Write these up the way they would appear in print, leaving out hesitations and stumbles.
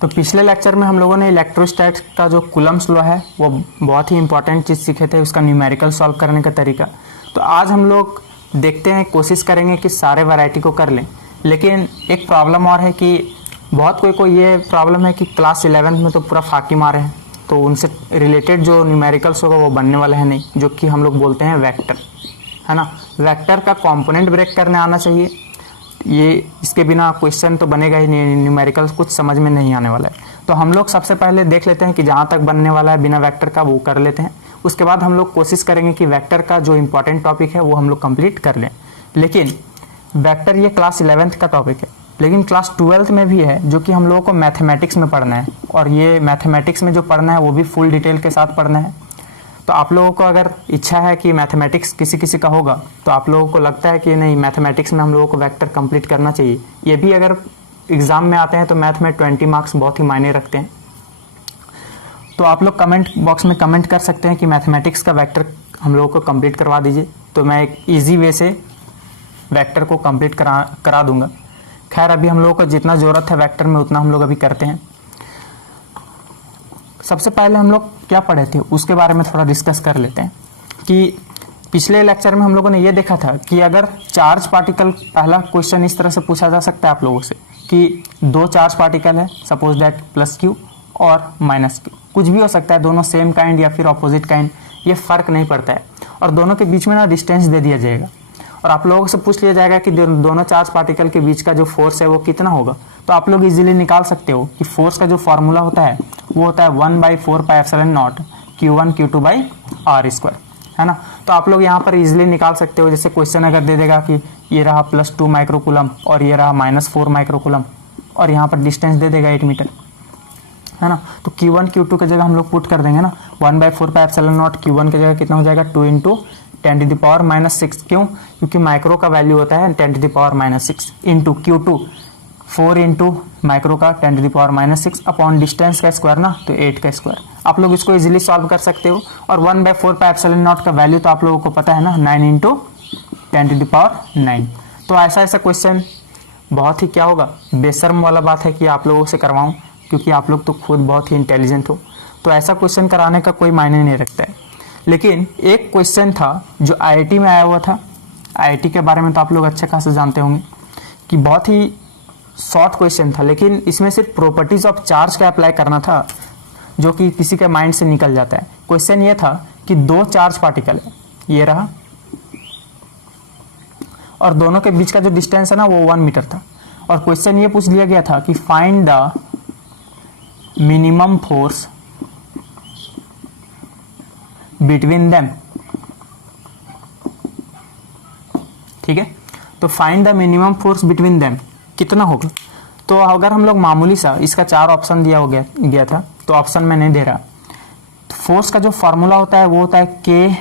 तो पिछले लेक्चर में हम लोगों ने इलेक्ट्रोस्टैट का जो कूलम्ब्स लॉ है वो बहुत ही इंपॉर्टेंट चीज़ सीखे थे, उसका न्यूमेरिकल सॉल्व करने का तरीका। तो आज हम लोग देखते हैं, कोशिश करेंगे कि सारे वैरायटी को कर लें। लेकिन एक प्रॉब्लम और है कि बहुत कोई ये प्रॉब्लम है कि क्लास 11th में तो पूरा फाकी मारे हैं, तो उनसे रिलेटेड जो न्यूमेरिकल्स होगा वो बनने वाला है नहीं, जो कि हम लोग बोलते हैं वेक्टर, है ना। वेक्टर का कंपोनेंट ब्रेक करने आना चाहिए, ये इसके बिना क्वेश्चन तो बनेगा ही नहीं, न्यूमेरिकल कुछ समझ में नहीं आने वाला है। तो हम लोग सबसे पहले देख लेते हैं कि जहाँ तक बनने वाला है बिना वेक्टर का वो कर लेते हैं। उसके बाद हम लोग कोशिश करेंगे कि वेक्टर का जो इंपॉर्टेंट टॉपिक है वो हम लोग कंप्लीट कर लें। लेकिन वेक्टर ये क्लास 11th का टॉपिक है, लेकिन क्लास 12th में भी है, जो कि हम लोगों को मैथमेटिक्स में पढ़ना है, और ये मैथमेटिक्स में जो पढ़ना है वो भी फुल डिटेल के साथ पढ़ना है। तो आप लोगों को अगर इच्छा है कि मैथमेटिक्स किसी किसी का होगा, तो आप लोगों को लगता है कि नहीं मैथमेटिक्स में हम लोगों को वेक्टर कंप्लीट करना चाहिए, ये भी अगर एग्ज़ाम में आते हैं तो मैथ में 20 मार्क्स बहुत ही मायने रखते हैं। तो आप लोग कमेंट बॉक्स में कमेंट कर सकते हैं कि मैथमेटिक्स का वेक्टर हम लोगों को कंप्लीट करवा दीजिए, तो मैं एक ईजी वे से वेक्टर को कंप्लीट करा दूंगा। खैर अभी हम लोगों को जितना ज़रूरत है वेक्टर में उतना हम लोग अभी करते हैं। सबसे पहले हम लोग क्या पढ़े थे उसके बारे में थोड़ा डिस्कस कर लेते हैं कि पिछले लेक्चर में हम लोगों ने ये देखा था कि अगर चार्ज पार्टिकल, पहला क्वेश्चन इस तरह से पूछा जा सकता है आप लोगों से कि दो चार्ज पार्टिकल है, सपोज दैट प्लस क्यू और माइनस क्यू, कुछ भी हो सकता है, दोनों सेम काइंड या फिर ऑपोजिट काइंड, ये फ़र्क नहीं पड़ता है, और दोनों के बीच में ना डिस्टेंस दे दिया जाएगा, और आप लोगों से पूछ लिया जाएगा कि दोनों चार्ज पार्टिकल के बीच का जो फोर्स है वो कितना होगा। तो आप लोग इजीली निकाल सकते हो कि फोर्स का जो फॉर्मूला होता है वो होता है 1/4πε0 Q1 Q2/r², है ना। तो आप लोग यहाँ पर इजीली निकाल सकते हो। जैसे क्वेश्चन अगर दे देगा कि ये रहा +2 माइक्रोकूलम और ये रहा -4 माइक्रोकूलम, और यहाँ पर डिस्टेंस दे देगा 8 मीटर, है ना। तो Q1 Q2 की जगह हम लोग पुट कर देंगे ना, 1/4πε0 Q1 की जगह कितना हो जाएगा 2 × 10⁻⁻6। क्यों? क्योंकि माइक्रो का वैल्यू होता है 10⁻⁻6 इंटू Q2 4 इंटू माइक्रो का 10⁻⁻6 अपॉन डिस्टेंस का स्क्वायर ना, तो 8 का स्क्वायर। आप लोग इसको इजीली सॉल्व कर सकते हो। और 1/4πε0 का वैल्यू तो आप लोगों को पता है ना, 9 × 10⁹। तो ऐसा क्वेश्चन बहुत ही क्या होगा, बेशर्म वाला बात है कि आप लोगों से करवाऊं, क्योंकि आप लोग तो खुद बहुत ही इंटेलिजेंट हो, तो ऐसा क्वेश्चन कराने का कोई मायने नहीं रखता है। लेकिन एक क्वेश्चन था जो आईआईटी में आया हुआ था, आईआईटी के बारे में तो आप लोग अच्छे खासे जानते होंगे कि बहुत ही शॉर्ट क्वेश्चन था, लेकिन इसमें सिर्फ प्रॉपर्टीज ऑफ चार्ज का अप्लाई करना था, जो कि किसी के माइंड से निकल जाता है। क्वेश्चन ये था कि दो चार्ज पार्टिकल है, ये रहा, और दोनों के बीच का जो डिस्टेंस है ना वो 1 मीटर था, और क्वेश्चन ये पूछ लिया गया था कि find the minimum force between them. ठीक है, तो find the minimum force between them कितना होगा। तो अगर हम लोग मामूली सा, इसका 4 ऑप्शन दिया हो गया था, तो ऑप्शन में नहीं दे रहा। फोर्स का जो फार्मूला होता है वो होता है K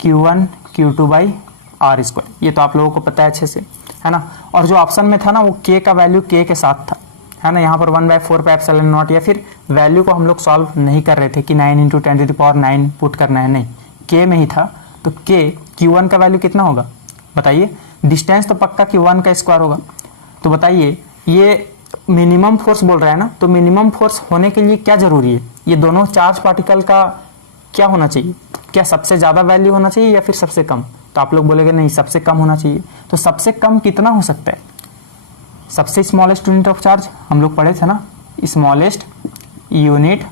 Q1 Q2/r²। ये तो आप लोगों को पता है अच्छे से, है ना। और जो ऑप्शन में था ना वो K का वैल्यू K के साथ था, है ना। यहाँ पर 1/4πε0 या फिर वैल्यू को हम लोग सॉल्व नहीं कर रहे थे कि 9 × 10⁹ पुट करना है, नहीं, K में ही था। तो K Q1 का वैल्यू कितना होगा बताइए। डिस्टेंस तो पक्का Q1 का स्क्वायर होगा। तो बताइए, ये मिनिमम फोर्स बोल रहा है ना, तो मिनिमम फोर्स होने के लिए क्या जरूरी है, ये दोनों चार्ज पार्टिकल का क्या होना चाहिए, क्या सबसे ज़्यादा वैल्यू होना चाहिए या फिर सबसे कम। तो आप लोग बोलेंगे नहीं, सबसे कम होना चाहिए। तो सबसे कम कितना हो सकता है, सबसे स्मॉलेस्ट यूनिट ऑफ चार्ज हम लोग पढ़े थे ना, स्मॉलेस्ट यूनिट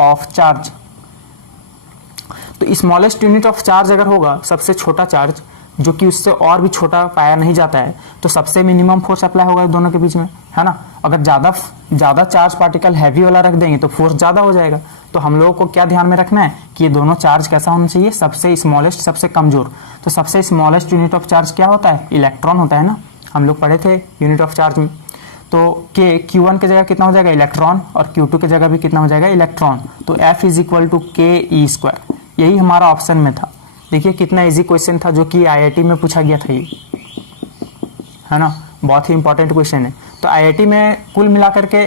ऑफ चार्ज। तो स्मॉलेस्ट यूनिट ऑफ चार्ज अगर होगा सबसे छोटा चार्ज, जो कि उससे और भी छोटा पाया नहीं जाता है, तो सबसे मिनिमम फोर्स अप्लाई होगा दोनों के बीच में, है ना। अगर ज़्यादा चार्ज पार्टिकल हैवी वाला रख देंगे तो फोर्स ज़्यादा हो जाएगा। तो हम लोगों को क्या ध्यान में रखना है कि ये दोनों चार्ज कैसा होना चाहिए, सबसे स्मॉलेस्ट, सबसे कमजोर। तो सबसे स्मॉलेस्ट यूनिट ऑफ चार्ज क्या होता है, इलेक्ट्रॉन होता है ना, हम लोग पढ़े थे यूनिट ऑफ चार्ज में। तो Q1 की जगह कितना हो जाएगा इलेक्ट्रॉन, और Q2 की जगह भी कितना हो जाएगा इलेक्ट्रॉन। तो F = KE², यही हमारा ऑप्शन में था। देखिए कितना इजी क्वेश्चन था, जो कि आईआईटी में पूछा गया था ये, है ना। बहुत ही इंपॉर्टेंट क्वेश्चन है। तो आईआईटी में कुल मिलाकर के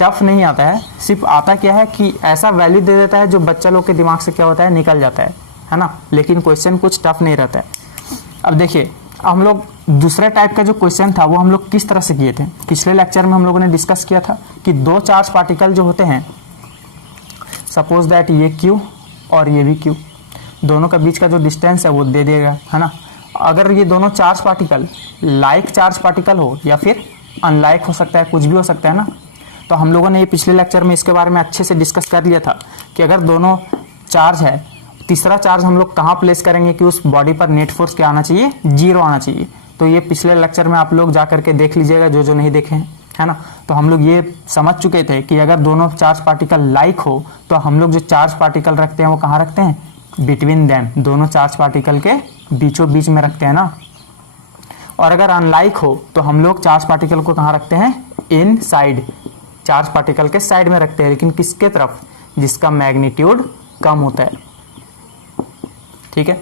टफ नहीं आता है, सिर्फ आता क्या है कि ऐसा वैल्यू दे देता है जो बच्चा लोग के दिमाग से क्या होता है, निकल जाता है ना। लेकिन क्वेश्चन कुछ टफ नहीं रहता है। अब देखिए हम लोग दूसरे टाइप का जो क्वेश्चन था वो हम लोग किस तरह से किए थे, पिछले लेक्चर में हम लोगों ने डिस्कस किया था कि दो चार्ज पार्टिकल जो होते हैं, सपोज दैट ये Q और ये भी Q, दोनों का बीच का जो डिस्टेंस है वो दे देगा, है ना। अगर ये दोनों charge particle like charge particle हो या फिर अनलाइक हो सकता है, कुछ भी हो सकता है ना, तो हम लोगों ने ये पिछले लेक्चर में इसके बारे में अच्छे से डिस्कस कर लिया था कि अगर दोनों चार्ज है, तीसरा चार्ज हम लोग कहाँ प्लेस करेंगे कि उस बॉडी पर नेट फोर्स क्या आना चाहिए, 0 आना चाहिए। तो ये पिछले लेक्चर में आप लोग जा करके देख लीजिएगा जो जो नहीं देखे हैं, है ना। तो हम लोग ये समझ चुके थे कि अगर दोनों चार्ज पार्टिकल लाइक हो तो हम लोग जो चार्ज पार्टिकल रखते हैं वो कहाँ रखते हैं, बिटवीन देम, दोनों चार्ज पार्टिकल के बीचों बीच में रखते हैं ना। और अगर अनलाइक हो तो हम लोग चार्ज पार्टिकल को कहाँ रखते हैं, इन साइड, चार्ज पार्टिकल के साइड में रखते हैं, लेकिन किसके तरफ, जिसका मैग्नीट्यूड कम होता है। ठीक है,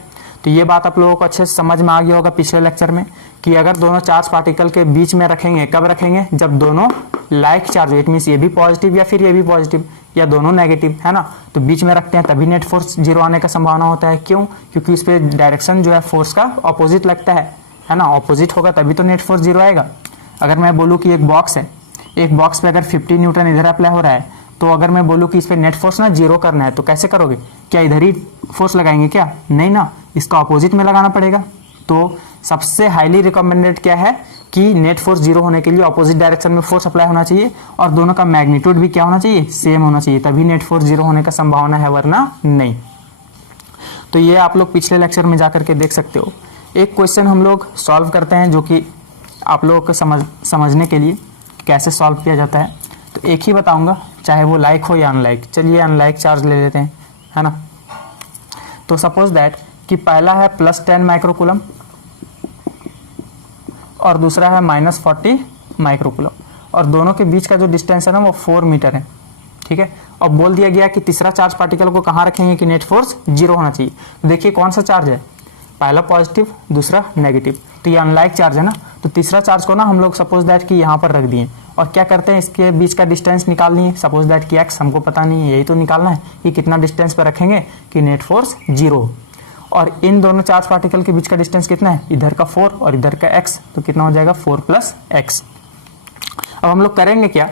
तो ये बात आप लोगों को अच्छे से समझ में आ गया होगा पिछले लेक्चर में कि अगर दोनों चार्ज पार्टिकल के बीच में रखेंगे, कब रखेंगे, जब दोनों लाइक चार्ज, इट मीन्स ये भी पॉजिटिव या फिर ये भी पॉजिटिव या दोनों नेगेटिव, है ना। तो बीच में रखते हैं तभी नेट फोर्स 0 आने का संभावना होता है। क्यों, क्योंकि इस पे डायरेक्शन जो है फोर्स का ऑपोजिट लगता है ना, ऑपोजिट होगा तभी तो नेट फोर्स 0 आएगा। अगर मैं बोलूँ कि एक बॉक्स है, एक बॉक्स पे अगर 50 न्यूटन इधर अप्लाई हो रहा है, तो अगर मैं बोलूँ कि इस पे नेट फोर्स ना 0 करना है तो कैसे करोगे, क्या इधर ही फोर्स लगाएंगे क्या, नहीं ना, इसका ऑपोजिट में लगाना पड़ेगा। तो सबसे हाईली रिकमेंडेड क्या है कि नेट फोर्स 0 होने के लिए ऑपोजिट डायरेक्शन में फोर्स अप्लाई होना चाहिए और दोनों का मैग्नीट्यूड भी क्या होना चाहिए, सेम होना चाहिए, तभी नेट फोर्स 0 होने का संभावना है, वरना नहीं। तो ये आप लोग पिछले लेक्चर में जाकर के देख सकते हो। एक क्वेश्चन हम लोग सॉल्व करते हैं जो कि आप लोगों को समझने के लिए कैसे सॉल्व किया जाता है। तो एक ही बताऊंगा, चाहे वो लाइक हो या अनलाइक। चलिए अनलाइक चार्ज ले लेते हैं, है ना। तो सपोज दैट कि पहला है +10 माइक्रोकूलम और दूसरा है -40 माइक्रोकूलम, और दोनों के बीच का जो डिस्टेंस है ना वो 4 मीटर है। ठीक है, और बोल दिया गया कि तीसरा चार्ज पार्टिकल को कहाँ रखेंगे कि नेट फोर्स 0 होना चाहिए। तो देखिए कौन सा चार्ज है, पहला पॉजिटिव दूसरा नेगेटिव, तो ये अनलाइक चार्ज है ना। तो तीसरा चार्ज को ना हम लोग सपोज दैट कि यहाँ पर रख दिए और क्या करते हैं, इसके बीच का डिस्टेंस निकाल लिए। सपोज दैट कि x हमको पता नहीं है, यही तो निकालना है कि कितना डिस्टेंस पर रखेंगे कि नेट फोर्स 0। और इन दोनों चार्ज पार्टिकल के बीच का डिस्टेंस कितना है, इधर का 4 और इधर का x, तो कितना हो जाएगा 4 + x। अब हम लोग करेंगे क्या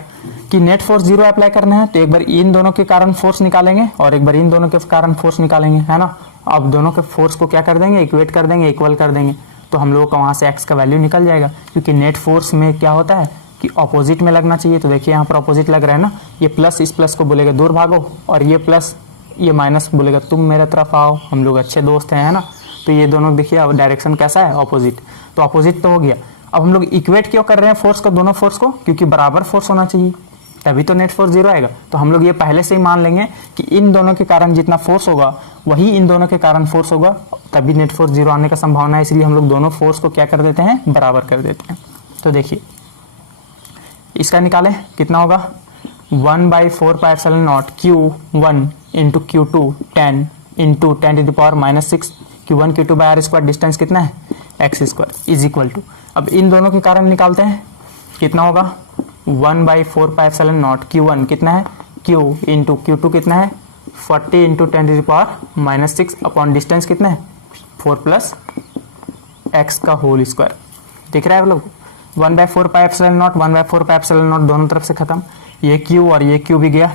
कि नेट फोर्स 0 अप्लाई करना है, तो एक बार इन दोनों के कारण फोर्स निकालेंगे और एक बार इन दोनों के कारण फोर्स निकालेंगे, है ना। अब दोनों के फोर्स को क्या कर देंगे, इक्वेट कर देंगे, इक्वल कर देंगे, तो हम लोगों का वहाँ से x का वैल्यू निकल जाएगा। क्योंकि नेट फोर्स में क्या होता है कि ऑपोजिट में लगना चाहिए। तो देखिए यहाँ पर ऑपोजिट लग रहा है ना, ये प्लस इस प्लस को बोलेगा दूर भागो और ये प्लस ये माइनस बोलेगा तुम मेरे तरफ आओ, हम लोग अच्छे दोस्त हैं, है ना। तो ये दोनों देखिए अब डायरेक्शन कैसा है, ऑपोजिट, तो ऑपोजिट तो हो गया। अब हम लोग इक्वेट क्यों कर रहे हैं फोर्स को, दोनों फोर्स को, क्योंकि बराबर फोर्स होना चाहिए तभी तो नेट फोर्स 0 आएगा। तो हम लोग ये पहले से ही मान लेंगे कि इन दोनों के कारण जितना फोर्स होगा वही इन दोनों के कारण फोर्स होगा, तभी नेट फोर्स 0 आने का संभावना है। इसलिए हम लोग दोनों फोर्स को क्या कर देते हैं, बराबर कर देते हैं। तो देखिए इसका निकालें, कितना होगा 1/4πε0 Q1 × Q2 10 × 10⁻⁻6 Q1 Q2/r² distance कितना है x² इज इक्वल टू, अब इन दोनों के कारण निकालते हैं, कितना होगा 1/4πε0 Q1 कितना है Q × Q2 कितना है 40 × 10⁻⁻6 अपॉन डिस्टेंस कितना है 4 + x का होल स्क्वायर। दिख रहा है आप लोग, 1/4πε0 1/4πε0 दोनों तरफ से खत्म, ये Q और ये Q भी गया,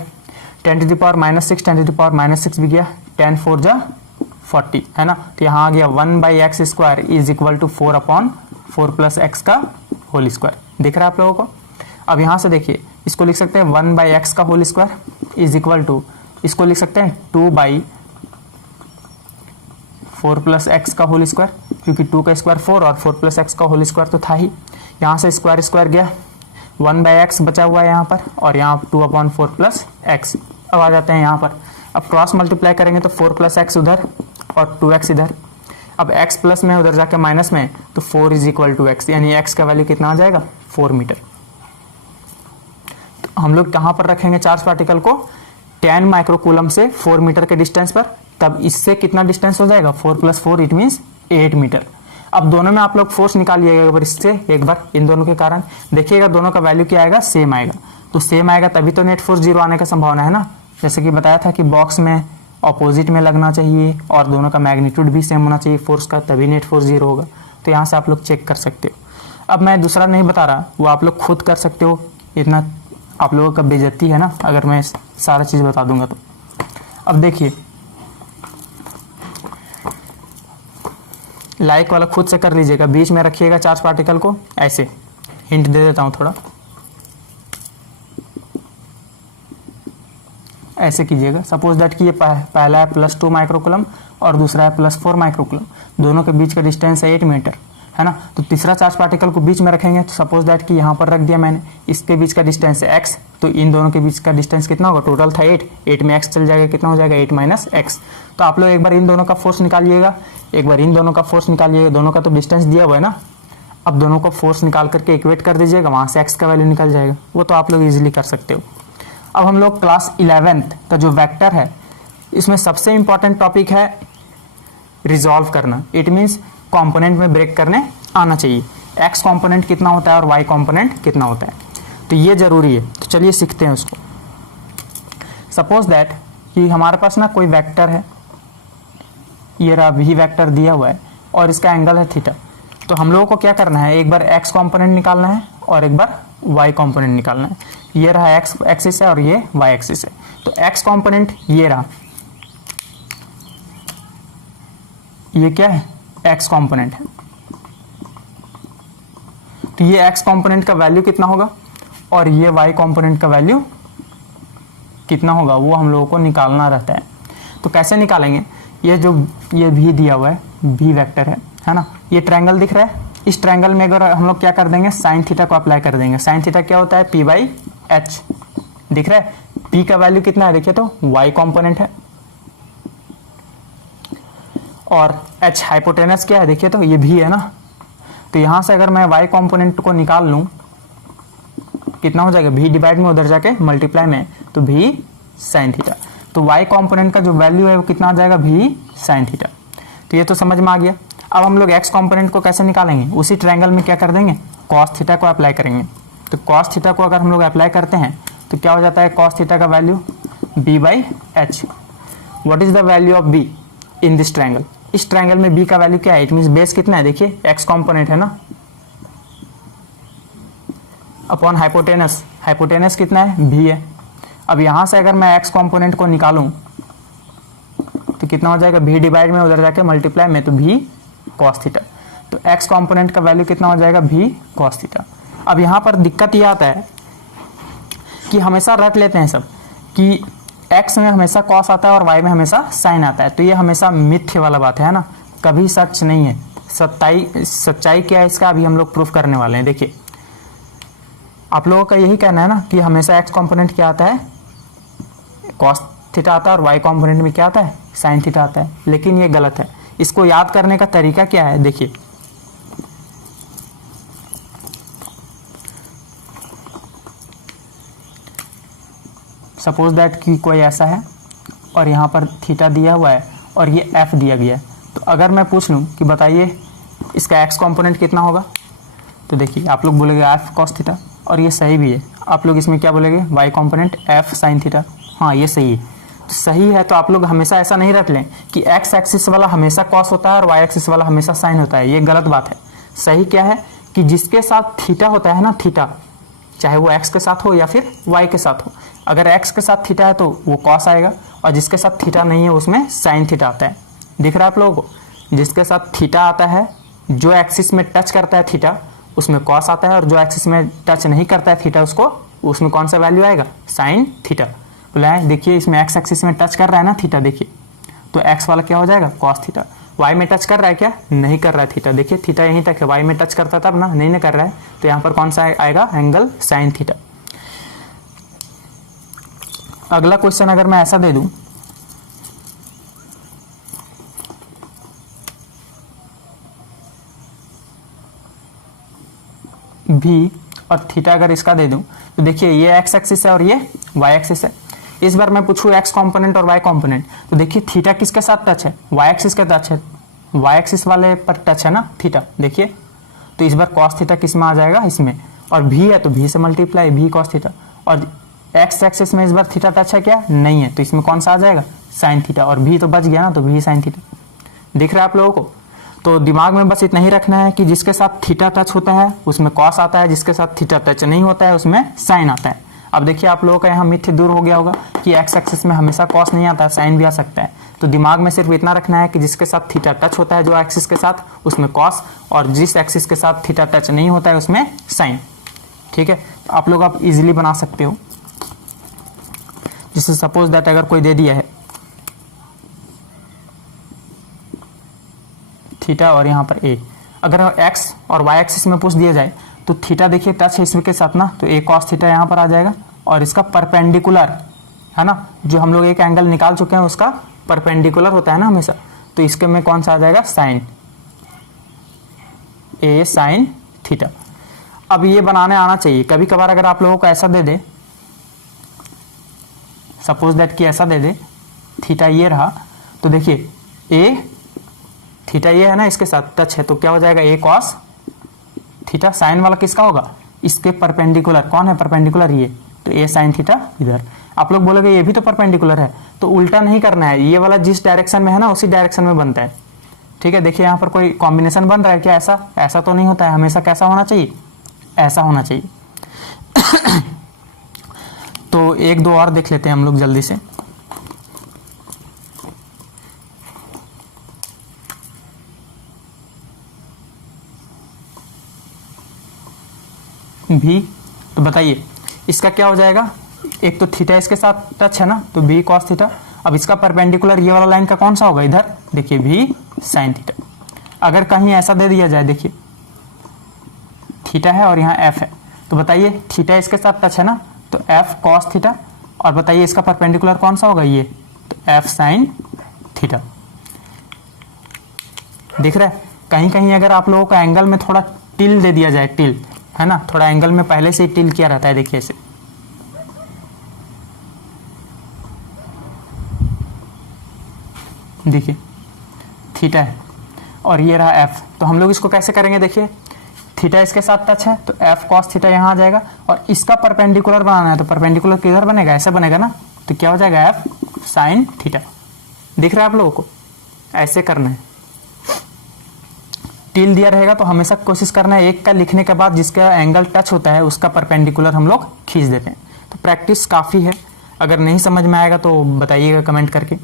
10⁻⁻6 10⁻⁻6 भी गया, 10 4 जा 40, है ना। तो यहाँ आ गया 1/x² is equal to 4/4 + x का होल स्क्वायर। दिख रहा है आप लोगों को। अब यहाँ से देखिए इसको लिख सकते हैं 1/x का whole square is equal to, इसको लिख सकते हैं 2/4 + x का होल स्क्वायर, क्योंकि 2 का स्क्वायर 4 और 4 + x का होल स्क्वायर तो था ही। यहाँ से स्क्वायर स्क्वायर गया, 1/x बचा हुआ है यहाँ पर और यहाँ 2/4 + x। अब आ जाते हैं यहाँ पर, अब क्रॉस मल्टीप्लाई करेंगे तो 4 + x उधर और 2x इधर। अब x प्लस में उधर जाके माइनस में, तो 4 इज इक्वल टू x, यानी x का वैल्यू कितना आ जाएगा 4 मीटर। तो हम लोग कहाँ पर रखेंगे चार्ज पार्टिकल को, 10 माइक्रोकूलम से 4 मीटर के डिस्टेंस पर, तब इससे कितना डिस्टेंस हो जाएगा 4 + 4 इट मीन्स 8 मीटर। अब दोनों में आप लोग फोर्स निकालिएगा एक बार इससे, एक बार इन दोनों के कारण देखिएगा दोनों का वैल्यू क्या आएगा, सेम आएगा। तो सेम आएगा तभी तो नेट फोर्स 0 आने का संभावना है ना। जैसे कि बताया था कि बॉक्स में ऑपोजिट में लगना चाहिए और दोनों का मैग्नीट्यूड भी सेम होना चाहिए फोर्स का, तभी नेट फोर्स 0 होगा। तो यहाँ से आप लोग चेक कर सकते हो। अब मैं दूसरा नहीं बता रहा, वो आप लोग खुद कर सकते हो, इतना आप लोगों का बेइज्जती है ना अगर मैं सारा चीज़ बता दूंगा तो। अब देखिए लाइक वाला खुद से कर लीजिएगा, बीच में रखिएगा चार्ज पार्टिकल को ऐसे, हिंट दे देता हूँ थोड़ा, ऐसे कीजिएगा। सपोज दैट कि ये पहला है +2 माइक्रोकूलम और दूसरा है +4 माइक्रोकूलम, दोनों के बीच का डिस्टेंस है 8 मीटर, है ना। तो तीसरा चार्ज पार्टिकल को बीच में रखेंगे, तो सपोज दैट कि यहाँ पर रख दिया मैंने, इसके बीच का डिस्टेंस है x, तो इन दोनों के बीच का डिस्टेंस कितना होगा, टोटल था 8 में x चल जाएगा, कितना हो जाएगा 8 - x। तो आप लोग एक बार इन दोनों का फोर्स निकालिएगा, एक बार इन दोनों का फोर्स निकालिएगा, दोनों का तो डिस्टेंस दिया हुआ है ना। अब दोनों को फोर्स निकाल करके इक्वेट कर दीजिएगा, वहाँ से x का वैल्यू निकल जाएगा, वो तो आप लोग ईजिली कर सकते हो। अब हम लोग क्लास 11th का जो वेक्टर है, इसमें सबसे इंपॉर्टेंट टॉपिक है रिजॉल्व करना। इट मीन्स कंपोनेंट में ब्रेक करने आना चाहिए, x कंपोनेंट कितना होता है और y कंपोनेंट कितना होता है, तो ये जरूरी है। तो चलिए सीखते हैं उसको। सपोज दैट कि हमारे पास ना कोई वेक्टर है, ये रहा v वेक्टर दिया हुआ है और इसका एंगल है थीटा। तो हम लोगों को क्या करना है, एक बार x कंपोनेंट निकालना है और एक बार y कंपोनेंट निकालना है। ये रहा x एक्सिस है और ये y एक्सिस है। तो x कंपोनेंट ये रहा, ये क्या है, x कंपोनेंट है। तो ये x कंपोनेंट का वैल्यू कितना होगा और ये y कंपोनेंट का वैल्यू कितना होगा, वो हम लोगों को निकालना रहता है। तो कैसे निकालेंगे, ये जो ये v दिया हुआ है, v वेक्टर है ना, ये ट्रायंगल दिख रहा है, इस ट्रायंगल में अगर हम लोग क्या कर देंगे, साइन थीटा को अप्लाई कर देंगे। साइन थीटा क्या होता है, p/h, दिख रहा है। p का वैल्यू कितना है देखिए, तो y कंपोनेंट है और h हाइपोटेनस क्या है देखिए, तो ये भी है ना। तो यहां से अगर मैं y कंपोनेंट को निकाल लूं, कितना हो जाएगा, v डिवाइड में उधर जाके मल्टीप्लाई में, तो v साइन थीटा। तो y कंपोनेंट का जो वैल्यू है वो कितना आ जाएगा, v साइन थीटा। तो ये तो समझ में आ गया। अब हम लोग x कंपोनेंट को कैसे निकालेंगे, उसी ट्रायंगल में क्या कर देंगे, cos थीटा को अप्लाई करेंगे। तो cos थीटा को अगर हम लोग अप्लाई करते हैं तो क्या हो जाता है, cos थीटा का value b/h। What is the value of b in this triangle, इस ट्रायंगल में b का वैल्यू क्या है, इट मींस बेस कितना है देखिए, x कंपोनेंट है ना, अपॉन हाइपोटेनस, हाइपोटेनस कितना है, v है। अब यहां से अगर मैं x कंपोनेंट को निकालूं तो कितना हो जाएगा, v डिवाइड में उधर जाके मल्टीप्लाई में, तो v cos थीटा। तो x कंपोनेंट का वैल्यू कितना हो जाएगा, v cos थीटा। अब यहाँ पर दिक्कत यह आता है कि हमेशा रट लेते हैं सब कि x में हमेशा cos आता है और y में हमेशा sin आता है। तो ये हमेशा मिथ्य वाला बात है ना, कभी सच नहीं है। सच्चाई क्या है इसका अभी हम लोग प्रूफ करने वाले हैं। देखिए आप लोगों का यही कहना है ना कि हमेशा x कंपोनेंट क्या आता है, cos थीटा आता है और y कंपोनेंट में क्या आता है, sin थीटा आता है, लेकिन ये गलत है। इसको याद करने का तरीका क्या है, देखिए सपोज दैट कि कोई ऐसा है और यहाँ पर थीटा दिया हुआ है और ये f दिया गया है। तो अगर मैं पूछ लूँ कि बताइए इसका x कंपोनेंट कितना होगा, तो देखिए आप लोग बोलेंगे f cos थीटा, और ये सही भी है। आप लोग इसमें क्या बोलेंगे, y component f sin theta, हाँ ये सही है। तो सही है, तो आप लोग हमेशा ऐसा नहीं रख लें कि x एक्सिस वाला हमेशा cos होता है और y एक्सिस वाला हमेशा sin होता है, ये गलत बात है। सही क्या है कि जिसके साथ थीटा होता है ना, थीटा, चाहे वो x के साथ हो या फिर y के साथ हो, अगर x के साथ थीटा है तो वो cos आएगा, और जिसके साथ थीटा नहीं है उसमें sin थीटा आता है। दिख रहा है आप लोगों को, जिसके साथ थीटा आता है, जो एक्सिस में टच करता है थीटा, उसमें cos आता है, और जो एक्सिस में टच नहीं करता है थीटा, उसको उसमें कौन सा वैल्यू आएगा, sin थीटा। बोला है देखिए इसमें x एक्सिस में टच कर रहा है ना थीटा, देखिए तो x वाला क्या हो जाएगा, cos थीटा। y में टच कर रहा है क्या, नहीं कर रहा है थीटा, देखिए थीटा यहीं तक है, y में टच करता तब ना, नहीं कर रहा है, तो यहाँ पर कौन सा आएगा, एंगल sin थीटा। अगला क्वेश्चन अगर मैं ऐसा दे दूं, v और थीटा अगर इसका दे दूं, तो देखिए ये x एक्सिस है और ये y एक्सिस है। इस बार मैं पूछूं x कंपोनेंट और y कंपोनेंट, तो देखिए थीटा किसके साथ टच है, y एक्सिस के टच है, y एक्सिस वाले पर टच है ना थीटा, देखिए। तो इस बार cos थीटा किस में आ जाएगा, इसमें, और v है तो v से मल्टीप्लाई, v cos थीटा। और x एक्सिस में इस बार थीटा टच है क्या, नहीं है, तो इसमें कौन सा आ जाएगा, sin थीटा, और v तो बच गया ना, तो v sin थीटा। दिख रहा है आप लोगों को। तो दिमाग में बस इतना ही रखना है कि जिसके साथ थीटा टच होता है उसमें कॉस आता है, जिसके साथ थीटा टच नहीं होता है उसमें साइन आता है। अब देखिए आप लोगों का यहाँ मिथ्य दूर हो गया होगा कि एक्स एक्सिस में हमेशा कॉस नहीं आता है, साइन भी आ सकता है। तो दिमाग में सिर्फ इतना रखना है कि जिसके साथ थीटा टच होता है जो एक्सिस के साथ उसमें कॉस, और जिस एक्सिस के साथ थीटा टच नहीं होता है उसमें साइन। ठीक है, आप लोग आप इजीली बना सकते हो। जैसे सपोज दैट अगर कोई दे दिया है थीटा और यहाँ पर ए, अगर एक्स और वाई एक्सिस में पूछ दिया जाए तो थीटा देखिए टच है इसके साथ ना, तो ए कॉस थीटा यहाँ पर आ जाएगा, और इसका परपेंडिकुलर है ना, जो हम लोग एक एंगल निकाल चुके हैं उसका परपेंडिकुलर होता है ना हमेशा, तो इसके में कौन सा आ जाएगा, साइन, ए साइन थीटा। अब ये बनाने आना चाहिए। कभी कभार अगर आप लोगों को ऐसा दे दे, सपोज दैट कि ऐसा दे दे थीटा ये रहा, तो देखिए ए थीटा ये है ना इसके साथ टच है, तो क्या हो जाएगा, ए कॉस थीटा। साइन वाला किसका होगा, इसके परपेंडिकुलर, कौन है परपेंडिकुलर, ये, तो ए साइन थीटा इधर। आप लोग बोलोगे ये भी तो परपेंडिकुलर है, तो उल्टा नहीं करना है, ये वाला जिस डायरेक्शन में है ना उसी डायरेक्शन में बनता है। ठीक है, देखिए यहाँ पर कोई कॉम्बिनेशन बन रहा है क्या, ऐसा ऐसा तो नहीं होता है, हमेशा कैसा होना चाहिए, ऐसा होना चाहिए। तो एक दो और देख लेते हैं हम लोग जल्दी से। भी, तो बताइए इसका क्या हो जाएगा, एक तो थीटा इसके साथ टच है ना, तो भी कॉस थीटा। अब इसका परपेंडिकुलर ये वाला लाइन का कौन सा होगा, इधर देखिए भी साइन थीटा। अगर कहीं ऐसा दे दिया जाए, देखिए थीटा है और यहाँ एफ है, तो बताइए थीटा इसके साथ टच है ना, तो एफ कॉस थीटा, और बताइए इसका परपेंडिकुलर कौन सा होगा, ये, तो एफ साइन थीटा। दिख रहा है, कहीं कहीं अगर आप लोगों का एंगल में थोड़ा टिल दे दिया जाए, टिल है ना, थोड़ा एंगल में पहले से ही टिल किया रहता है, देखिए ऐसे, देखिए थीटा है और ये रहा एफ, तो हम लोग इसको कैसे करेंगे, देखिए थीटा इसके साथ टच है तो एफ कॉस थीटा यहाँ आ जाएगा, और इसका परपेंडिकुलर बनाना है, तो परपेंडिकुलर किधर बनेगा, ऐसे बनेगा ना, तो क्या हो जाएगा, एफ साइन थीटा। दिख रहा है आप लोगों को, ऐसे करना है। टिल दिया रहेगा तो हमेशा कोशिश करना है एक का लिखने के बाद जिसका एंगल टच होता है उसका परपेंडिकुलर हम लोग खींच देते हैं। तो प्रैक्टिस काफ़ी है, अगर नहीं समझ में आएगा तो बताइएगा कमेंट करके।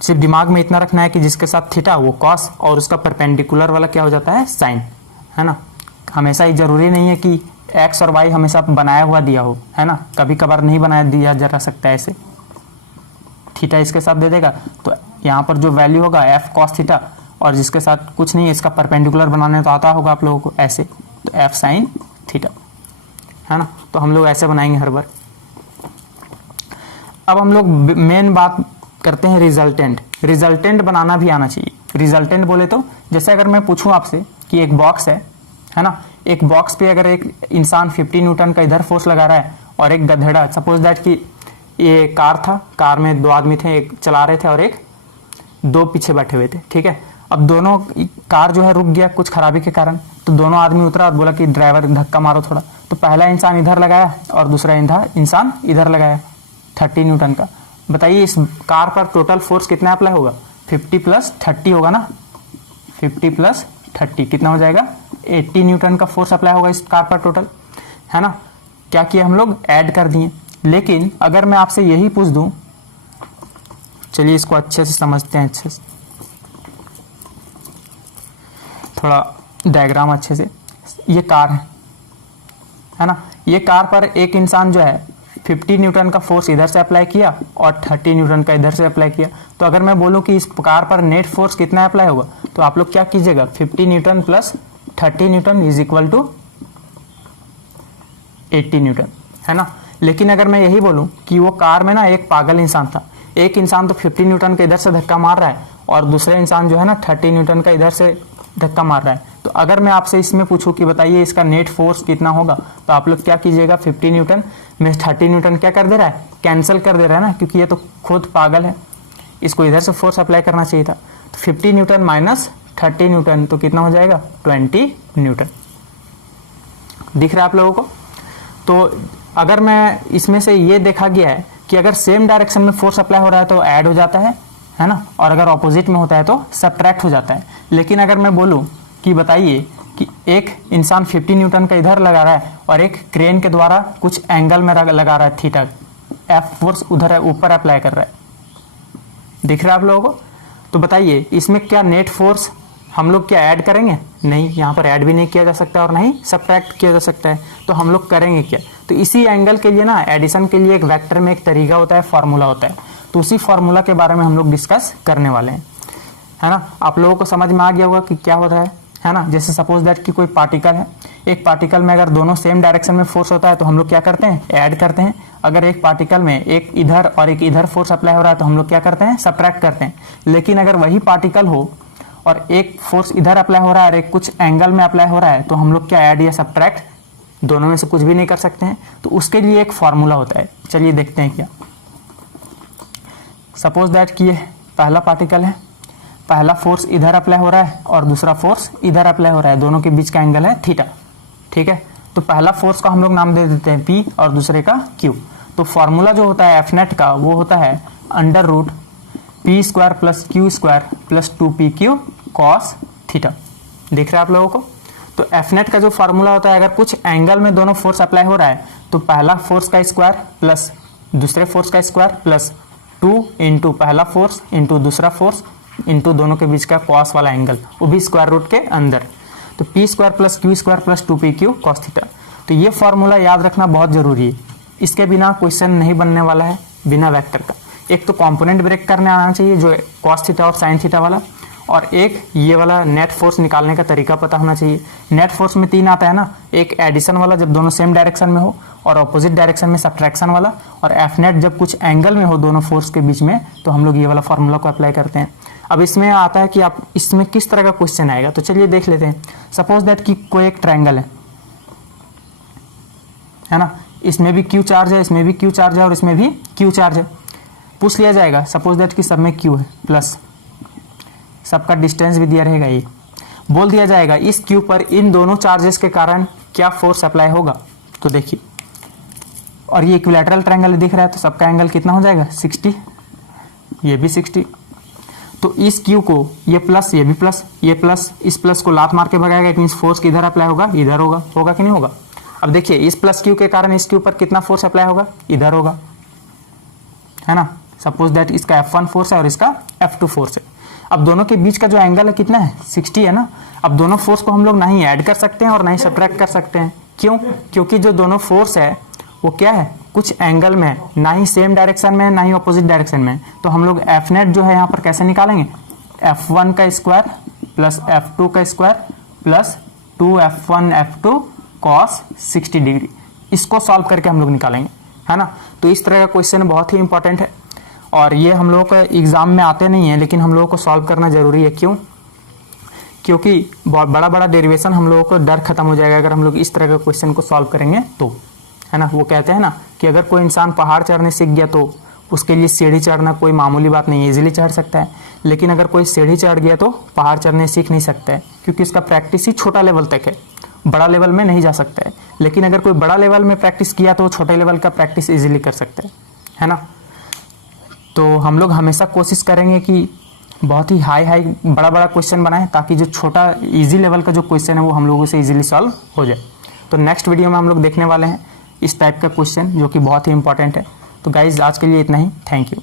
सिर्फ दिमाग में इतना रखना है कि जिसके साथ थीटा वो कॉस, और उसका परपेंडिकुलर वाला क्या हो जाता है, साइन, है ना। हमेशा ही जरूरी नहीं है कि एक्स और वाई हमेशा बनाया हुआ दिया हो, है ना, कभी कभार नहीं बनाया दिया जा सकता है। ऐसे थीटा इसके साथ दे देगा तो यहाँ पर जो वैल्यू होगा एफ कॉस थीटा, और जिसके साथ कुछ नहीं है इसका परपेंडिकुलर बनाने तो आता होगा आप लोगों को, ऐसे, तो एफ साइन थीटा, है ना। तो हम लोग ऐसे बनाएंगे हर बार। अब हम लोग मेन बात करते हैं रिजल्टेंट। रिजल्टेंट बनाना भी आना चाहिए। रिजल्टेंट बोले तो जैसे अगर मैं पूछूं आपसे कि एक बॉक्स है ना, एक बॉक्स पे अगर एक इंसान 50 न्यूटन का इधर फोर्स लगा रहा है और एक गधेड़ा, सपोज दैट कि ये कार था, कार में 2 आदमी थे, एक चला रहे थे और एक 2 पीछे बैठे हुए थे, ठीक है। अब दोनों, कार जो है रुक गया कुछ खराबी के कारण, तो दोनों आदमी उतरा और बोला कि ड्राइवर धक्का मारो थोड़ा, तो पहला इंसान इधर लगाया और दूसरा इंसान इधर लगाया 30 न्यूटन का। बताइए इस कार पर टोटल फोर्स कितना अप्लाई होगा, 50 + 30 होगा ना, 50 + 30 कितना हो जाएगा, 80 न्यूटन का फोर्स अप्लाई होगा इस कार पर टोटल, है ना। क्या किया हम लोग, ऐड कर दिए। लेकिन अगर मैं आपसे यही पूछ दूं, चलिए इसको अच्छे से समझते हैं, अच्छे से थोड़ा डायग्राम अच्छे से। ये कार है ना, ये कार पर एक इंसान जो है 50 न्यूटन का फोर्स इधर से अप्लाई किया और 30 न्यूटन का इधर से अप्लाई किया। तो अगर मैं बोलूं कि इस कार पर नेट फोर्स कितना अप्लाई होगा, तो आप लोग क्या कीजिएगा, 50 न्यूटन + 30 न्यूटन = 80 न्यूटन, है ना। लेकिन अगर मैं यही बोलूं कि वो कार में ना एक पागल इंसान था, एक इंसान तो 50 न्यूटन का इधर से धक्का मार रहा है और दूसरे इंसान जो है ना 30 न्यूटन का इधर से धक्का मार रहा है, तो अगर मैं आपसे इसमें पूछूं कि बताइए इसका नेट फोर्स कितना होगा, तो आप लोग क्या कीजिएगा, 50 न्यूटन में 30 न्यूटन क्या कर दे रहा है, कैंसिल कर दे रहा है ना, क्योंकि ये तो खुद पागल है, इसको इधर से फोर्स अप्लाई करना चाहिए था। तो 50 न्यूटन - 30 न्यूटन तो कितना हो जाएगा, 20 न्यूटन। दिख रहा है आप लोगों को। तो अगर मैं इसमें से ये देखा गया है कि अगर सेम डायरेक्शन में फोर्स अप्लाई हो रहा है तो ऐड हो जाता है है ना, और अगर ऑपोजिट में होता है तो सब्ट्रैक्ट हो जाता है। लेकिन अगर मैं बोलूँ कि बताइए कि एक इंसान 50 न्यूटन का इधर लगा रहा है और एक क्रेन के द्वारा कुछ एंगल में लगा रहा है थीटा, एफ फोर्स उधर है ऊपर अप्लाई कर रहा है, दिख रहा है आप लोगों को। तो बताइए इसमें क्या नेट फोर्स हम लोग क्या ऐड करेंगे? नहीं, यहाँ पर ऐड भी नहीं किया जा सकता और नहीं सब्ट्रैक्ट किया जा सकता है। तो हम लोग करेंगे क्या? तो इसी एंगल के लिए ना एडिशन के लिए एक वेक्टर में एक तरीका होता है, फॉर्मूला होता है। तो उसी फॉर्मूला के बारे में हम लोग डिस्कस करने वाले हैं, है ना। आप लोगों को समझ में आ गया होगा कि क्या होता है ना। जैसे सपोज दैट कि कोई पार्टिकल है, एक पार्टिकल में अगर दोनों सेम डायरेक्शन में फोर्स होता है तो हम लोग क्या करते हैं? ऐड करते हैं। अगर एक पार्टिकल में एक इधर और एक इधर फोर्स अप्लाई हो रहा है तो हम लोग क्या करते हैं? सब्ट्रैक्ट करते हैं। लेकिन अगर वही पार्टिकल हो और एक फोर्स इधर अप्लाई हो रहा है और एक कुछ एंगल में अप्लाई हो रहा है तो हम लोग क्या ऐड या सब्ट्रैक्ट? दोनों में से कुछ भी नहीं कर सकते हैं। तो उसके लिए एक फॉर्मूला होता है, चलिए देखते हैं क्या। सपोज दैट कि ये पहला पार्टिकल है, पहला फोर्स इधर अप्लाई हो रहा है और दूसरा फोर्स इधर अप्लाई हो रहा है, दोनों के बीच का एंगल है थीटा, ठीक है। तो पहला फोर्स का हम लोग नाम दे देते हैं P और दूसरे का Q। तो फॉर्मूला जो होता है एफ नेट का वो होता है under root p square plus q square plus 2pq cos theta. दिख रहा है आप लोगों को। तो एफ नेट का जो फॉर्मूला होता है, अगर कुछ एंगल में दोनों फोर्स अप्लाई हो रहा है तो पहला फोर्स का स्क्वायर प्लस दूसरे फोर्स का स्क्वायर प्लस 2 इंटू पहला फोर्स इंटू दूसरा फोर्स इंटू दोनों के बीच का कॉस वाला एंगल, वो भी स्क्वायर रूट के अंदर। तो P square plus q square plus 2pq cos theta. तो ये फॉर्मूला याद रखना बहुत जरूरी है, इसके बिना क्वेश्चन नहीं बनने वाला है बिना वेक्टर का। एक तो कंपोनेंट ब्रेक करने आना चाहिए जो कॉस थीटा और साइन थीटा वाला, और एक ये वाला नेट फोर्स निकालने का तरीका पता होना चाहिए। नेट फोर्स में 3 आता है ना, एक एडिशन वाला जब दोनों सेम डायरेक्शन में हो, और ऑपोजिट डायरेक्शन में सब्ट्रैक्शन वाला, और एफ नेट जब कुछ एंगल में हो दोनों फोर्स के बीच में, तो हम लोग ये वाला फॉर्मूला को अप्लाई करते हैं। अब इसमें आता है कि आप इसमें किस तरह का क्वेश्चन आएगा, तो चलिए देख लेते हैं। सपोज दैट कि कोई एक ट्रायंगल है ना, इसमें भी क्यू चार्ज है, इसमें भी क्यू चार्ज है और इसमें भी क्यू चार्ज है। पूछ लिया जाएगा सपोज दैट कि सब में क्यू है प्लस सबका डिस्टेंस भी दिया रहेगा, ये बोल दिया जाएगा इस क्यू पर इन दोनों चार्जेस के कारण क्या फोर्स अप्लाई होगा। तो देखिए, और ये इक्विलैटरल ट्रायंगल दिख रहा है तो सबका एंगल कितना हो जाएगा? 60, ये भी 60। तो इस क्यू को ये प्लस, ये भी प्लस, ये प्लस, इस प्लस को लात मार के भगाएगा, इट मींस फोर्स किधर अप्लाई होगा? इधर होगा। होगा कि नहीं होगा? अब देखिए इस प्लस क्यू के कारण इस क्यू पर कितना फोर्स अप्लाई होगा? इधर होगा, है ना। सपोज दैट इसका F1 फोर्स है और इसका F2 फोर्स है। अब दोनों के बीच का जो एंगल है कितना है? 60 है ना। अब दोनों फोर्स को हम लोग ना ही ऐड कर सकते हैं और ना ही सब्ट्रैक्ट कर सकते हैं। क्यों? क्योंकि जो दोनों फोर्स है वो क्या है? कुछ एंगल में है, ना ही सेम डायरेक्शन में है ना ही ऑपोजिट डायरेक्शन में है। तो हम लोग एफ नेट जो है यहाँ पर कैसे निकालेंगे? F1 का स्क्वायर प्लस F2 का square plus 2F1 F2 cos 60 degree, इसको सॉल्व करके हम लोग निकालेंगे, है ना। तो इस तरह का क्वेश्चन बहुत ही इंपॉर्टेंट है और ये हम लोगों का एग्जाम में आते नहीं है, लेकिन हम लोगों को सॉल्व करना जरूरी है। क्यों? क्योंकि बहुत बड़ा बड़ा डेरिवेशन हम लोगों को डर खत्म हो जाएगा अगर हम लोग इस तरह का क्वेश्चन को सॉल्व करेंगे तो, है ना। वो कहते हैं ना कि अगर कोई इंसान पहाड़ चढ़ने सीख गया तो उसके लिए सीढ़ी चढ़ना कोई मामूली बात नहीं है, इजीली चढ़ सकता है। लेकिन अगर कोई सीढ़ी चढ़ गया तो पहाड़ चढ़ने सीख नहीं सकता है, क्योंकि उसका प्रैक्टिस ही छोटा लेवल तक है, बड़ा लेवल में नहीं जा सकता है। लेकिन अगर कोई बड़ा लेवल में प्रैक्टिस किया तो छोटे लेवल का प्रैक्टिस इजीली कर सकते है ना। तो हम लोग हमेशा कोशिश करेंगे कि बहुत ही हाई बड़ा बड़ा क्वेश्चन बनाएं, ताकि जो छोटा इजी लेवल का जो क्वेश्चन है वो हम लोगों से इजीली सॉल्व हो जाए। तो नेक्स्ट वीडियो में हम लोग देखने वाले हैं इस टाइप का क्वेश्चन जो कि बहुत ही इंपॉर्टेंट है। तो गाइज आज के लिए इतना ही, थैंक यू।